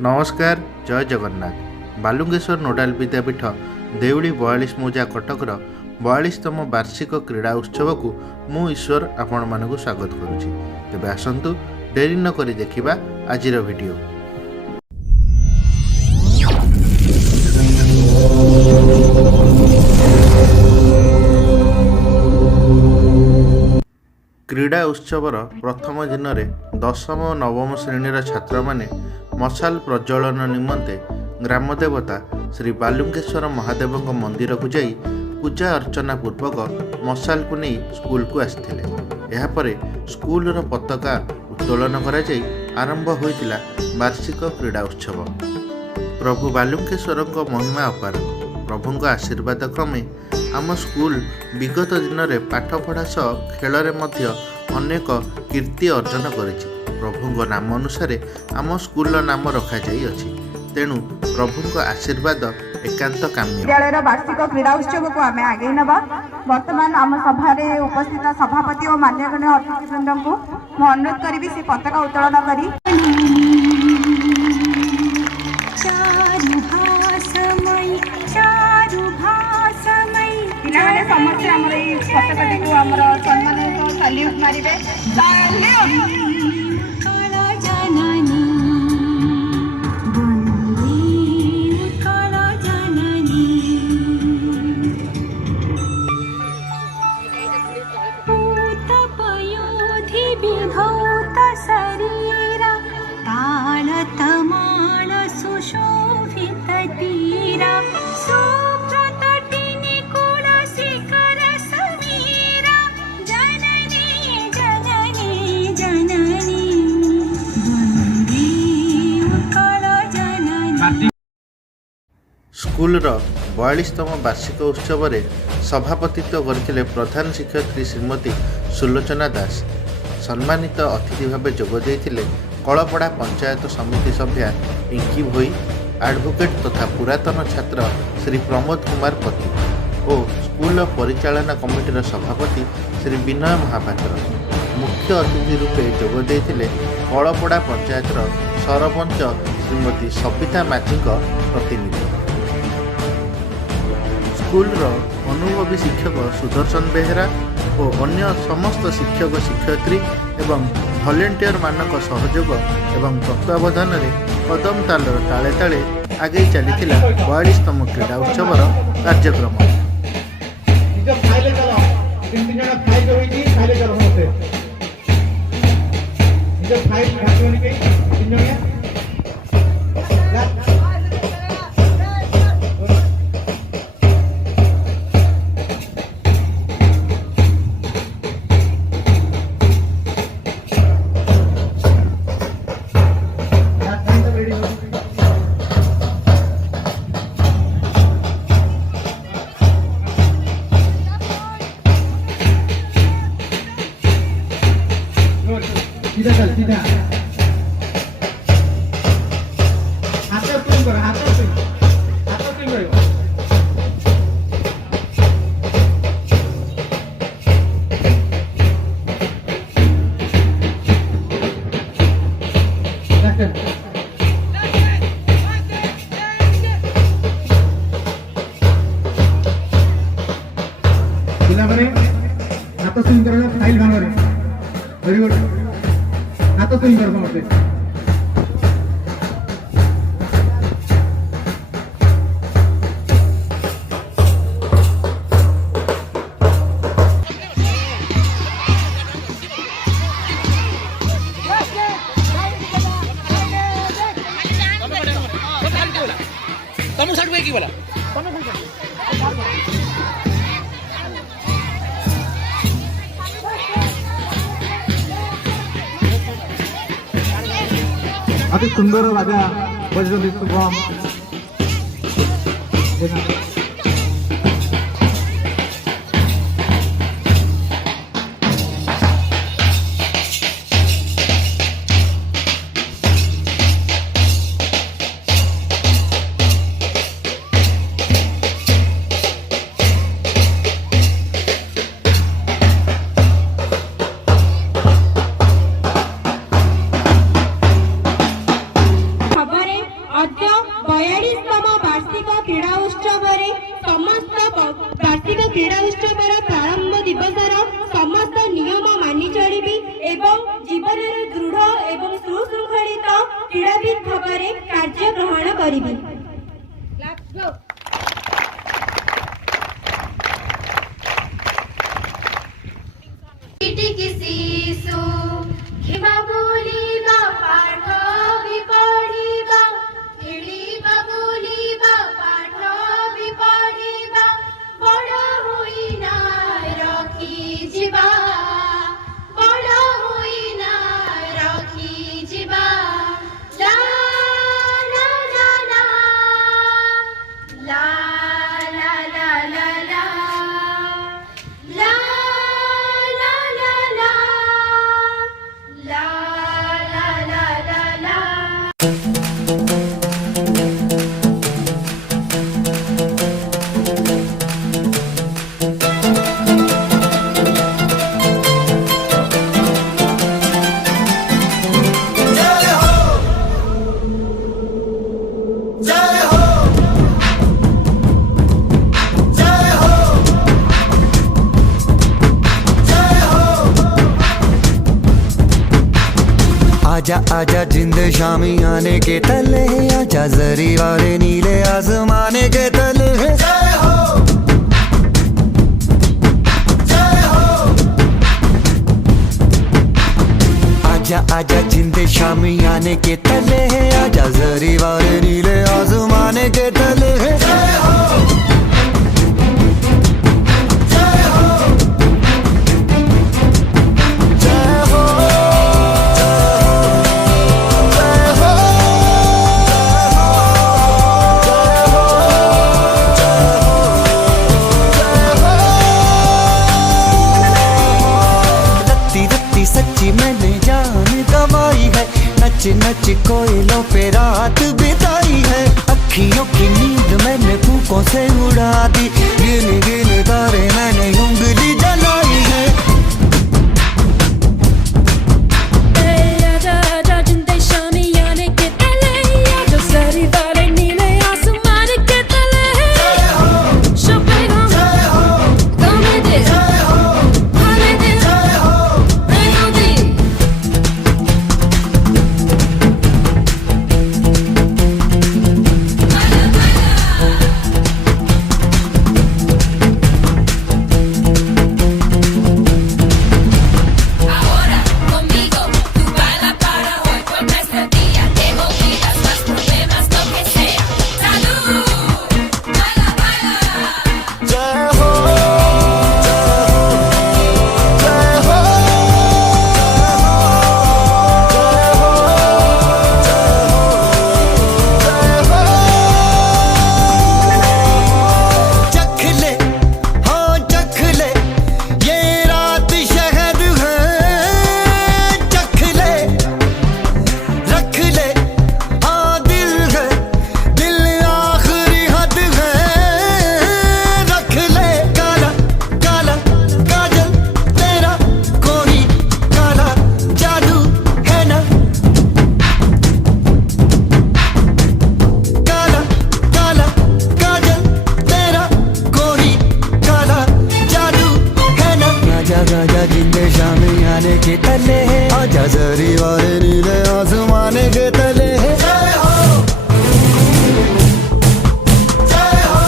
नमस्कार जय जगन्नाथ। बालुंगेश्वर नोडाल विद्यापीठ देउली 42 मौजा कटकर 42तम वार्षिक क्रीड़ा उत्सव को मु ईश्वर आपण मानक स्वागत करुछि। तेबे आसंतु डेरी न करी देखिबा आजिर वीडियो। क्रीड़ा उत्सवर प्रथम दिन में 10म और 9म श्रेणीर छात्र माने मशाल प्रज्वलन निमंते ग्रामदेवता श्री बालुंगेश्वर महादेव मंदिर को जाई पूजा अर्चना पूर्वक मशाल को नहीं स्कूल को आसते। यापर स्कूल पताका उत्तोलन करा जाई आरंभ होइतिला वार्षिक क्रीड़ा उत्सव। प्रभु बालुंगेश्वर महिमा अपार। प्रभु आशीर्वाद क्रमे आम स्कूल विगत दिन में पाठपढ़ा सह खेल अनेक कीर्ति अर्जन करिछि। प्रभु नाम अनुसार आम स्कूल नाम रखा जाई अछि। तेणु प्रभु आशीर्वाद एकांत काम्य। विद्यालय वार्षिक क्रीड़ा उत्सव को आम आगे नवा। वर्तमान आम सभारे उपस्थित सभापति और मान्यगण्य अतिथिवृंद को मु अनुरोध करी से पताका उत्तोलन करी समस्त आम पताका को सम्मान साल्यूट मारे। स्कूल 42तम वार्षिक उत्सव में सभापतित्व करथिले प्रधान शिक्षयित्री श्रीमती सुलोचना दास। सम्मानित अतिथि भाव जोग देइथिले कलपड़ा पंचायत समिति सभ्या पिंकी भोई, एडवोकेट तथा पुरातन छात्र श्री प्रमोद कुमार पति और स्कूल परिचालना कमिटीर सभापति श्री विनय महापात्र। मुख्य अतिथि रूपे जोग देइथिले कलपड़ा पंचायतर सरपंच श्रीमती सविता माझी प्रतिनिधि। स्कूल अनुभवी शिक्षक सुदर्शन बेहेरा और अन्य समस्त शिक्षक शिक्षयित्री एवं भलेंटियर मानक सहयोग एवं तत्वावधान में कदम तालर ताले ताले आगे चली 42तम क्रीड़ा उत्सवर कार्यक्रम। सीधा चल सीधा हाथ स्विंग करो हाथ स्विंग करो पिला माने हाथ स्विंग करो फाइल भांगरे। वेरी गुड हाथ स्विंग कर समझते तुम साइड में की बोला अति सुंदर राजा बजरंगी शुभम क्रीड़ा उत्सवर प्रारंभ दिवसर समस्त नियम मानि चलिबी एवं जीवन में दृढ़ एवं सुशृंखलित क्रीड़ाविद भाव कार्य ग्रहण करिबी। आजा आजा जिंद शामी आने के तले, आजा जरी वाले नीले आसमाने के तले। जय हो जय हो। आजा आजा जिंद शामी आने के तले, आजा जरी वाले नीले आसमाने के तले। जय हो सच्ची मैंने जान गवाई है, नच नच कोयलों पे रात बिताई है। अखियों की नींद मैंने फूकों से उड़ा दी, गिन गिन तारे मैंने उंगली जलाई है। आजा आजा जिंदे शामी आने के तले, आजा सरी वाले नीले आसमान के तले। जय हो शोपेगा जय हो गामे दे जय हो हाले दे जय हो melody. Ahora conmigo tú baila para hoy porque este día te olvidas más problemas lo que sea. Salud, baila baila. जय हो जय हो चख ले हाँ चख ले ये रात शहद है, चख ले रख ले हाँ दिल है, दिल आखिरी हद है। रख ले काला काला काजल तेरा कोई काला जादू है ना। काला काला काजल तेरा कोई काला जादू है ना। आजा आजा जिंदे शामी आने के तले, आजा जरी वाले नीले आसमाने के तले। जय हो जय हो।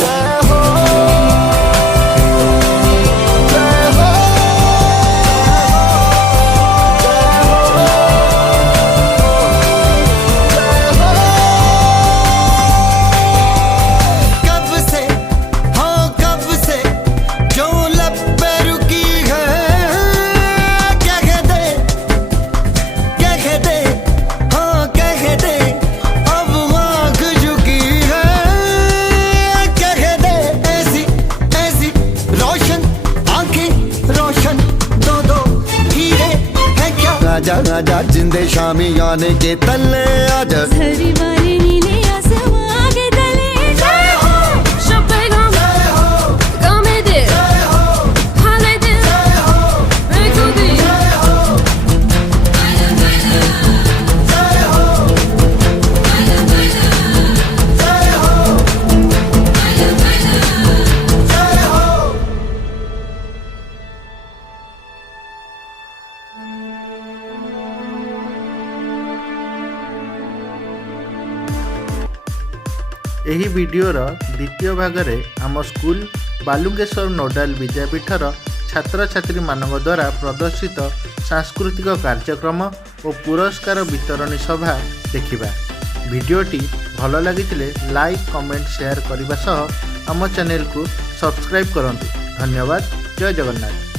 जय हो जय हो कब से हाँ कब से जो लब पे रुकी है, कह दे हाँ कह दे अब आँख झुकी है। कह दे ऐसी ऐसी रोशन आंखें रोशन दो दो हीरे है क्या। आजा आजा जिंदे शामी आने के तले, आजा हरी वाले नीले आसमां के तले। जय हो शोपेगा जय हो गामे दे जय हो हाले दे जय हो मेलोडी। ଏହି ଭିଡ଼ିଓର ଦ୍ୱିତୀୟ ଭାଗରେ ଆମ ସ୍କୁଲ ବାଲୁଙ୍ଗେଶ୍ୱର ନୋଡାଲ ବିଦ୍ୟାପୀଠର ଛାତ୍ରଛାତ୍ରୀମାନଙ୍କ ଦ୍ୱାରା ପ୍ରଦର୍ଶିତ ସାଂସ୍କୃତିକ କାର୍ଯ୍ୟକ୍ରମ ଓ ପୁରସ୍କାର ବିତରଣୀ ସଭା ଦେଖିବା। ଭିଡ଼ିଓଟି ଭଲ ଲାଗିଥିଲେ ଲାଇକ୍, କମେଣ୍ଟ, ସେୟାର କରିବା ସହ ଆମ ଚ୍ୟାନେଲକୁ ସବସ୍କ୍ରାଇବ୍ କରନ୍ତୁ। ଧନ୍ୟବାଦ। ଜୟ ଜଗନ୍ନାଥ।